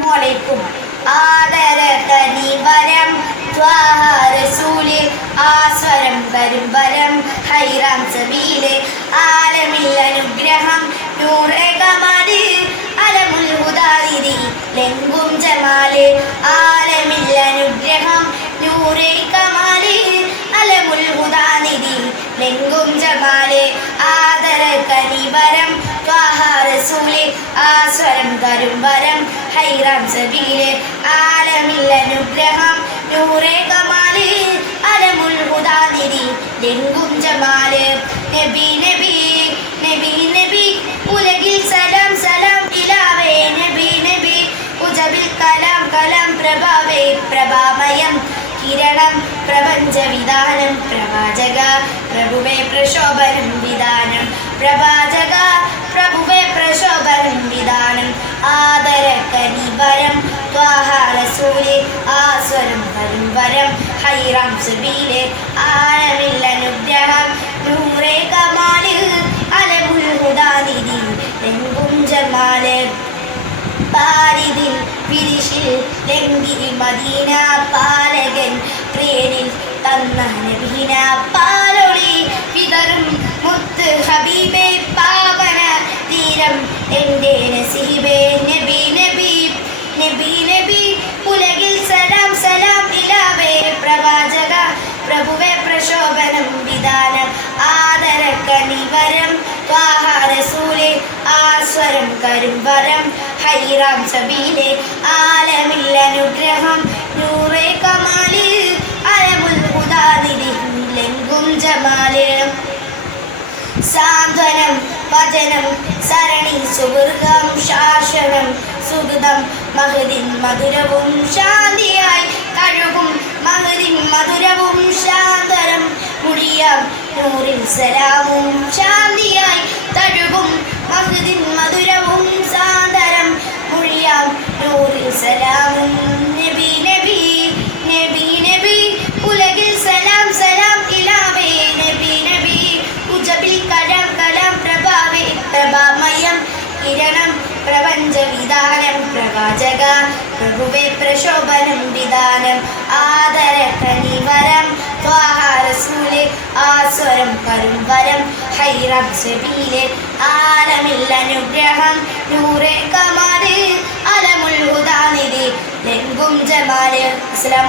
അസ്സലാമുഅലൈക്കും. ആദരകനിവരം ത്വാഹ റസൂല്, ആസ്വരം വരും വരം ഹൈറാം സബീല്, ആലമിൽ അനുഗ്രഹം നൂറെ കമാല്, അലമുൽ ഹുദാനിധി ലെങ്കും ജമാല്, ആലമിൽ അനുഗ്രഹം നൂറെ കമാല്, അലമുൽ ഹുദാനിധി ലെങ്കും ജമാല്, ആദരകനിവരം ത്വാഹ റസൂല്, ആസ്വരം തരും വരം ഹൈറാം സബീല്, ആലമിൽ അനുഗ്രഹം നൂറെ കമാല്, അലമുൽ ഹുദാനിധി ലെങ്കും ജമാല്. നബി നബി നബി നബി ഉലകിൽ സലാം സലാം ഇലാവേ, നബി നബി ഉജബിൽ കലാം കലാം പ്രഭാവേ പ്രഭാമയം കിരണം പ്രപഞ്ച വിധാനം, പ്രവാചക പ്രഭുവേ പ്രശോഭനം വിധാനം, പ്രവാചക പ്രഭുവേ പ്രശോഭനം വിധാനം, ആദരകനിവരം ത്വാഹ റസൂല്, ആസ്വരം വരും വരം ഹൈറാം സബീല്, ആലമിൽ അനുഗ്രഹം നൂറെ കമാല്, അലമുൽ ഹുദാനിധി ലെങ്കും ജമാല്. പാരിതിൽ പിരിശിൽ ലംഘി മദീന, പാലകൻ പ്രിയനിൽ തന്ന നബീന, പാലൊളി വിതറും മുത്ത് ഹബീബേ, പാവന തീരം എൻ്റെ നസീബേ, നബി നബി നബി നബി ഉലകിൽ സലാം സലാം ഇലാവേ, പ്രവാചക പ്രഭുവേ പ്രശോഭനം വിധാനം, ആദരകനിവരം ത്വാഹ റസൂല്, ആസ്വരം തരും വരം ഹൈറാം സബീല്, ആലമിൽ അനുഗ്രഹം നൂറെ കമാല്, അലമുൽ ഹുദാനിധി ലെങ്കും ജമാല്. സാന്ത്വനം വചനം സരണി സുഹൃതം, ശാസനം സുഹൃതം മഹദിൻ മധുരവും, ശാന്തിയായി കഴുകും മഹദിൻ മധുരവും, ശാന്തരം മുടിയാം നൂറിൽ സലാമും, ശാന്തിയായി തഴുകും മഹദിൻ മധുരവും, സാന്തരം മുഴിയാം നൂറിൽ സലാമും. നബി നബി നബി നബി ഉലകിൽ സലാം സലാം ഇലാവേ, നബി നബി ഉജബിൽ കലാം കലാം പ്രഭാവേ പ്രഭാമയം കിരണം പ്രപഞ്ച വിധാനം, പ്രവാചക പ്രഭുവേ പ്രശോഭനം വിധാനം, ആദരകനിവരം ത്വാഹ റസൂല്, ആസ്വരം വരും വരം ഹൈറാം സബീല്, ആലമിൽ അനുഗ്രഹം നൂറെ കമാല്, അലമുൽ ഹുദാനിധി ലെങ്കും ജമാല്. അസ്സലാമു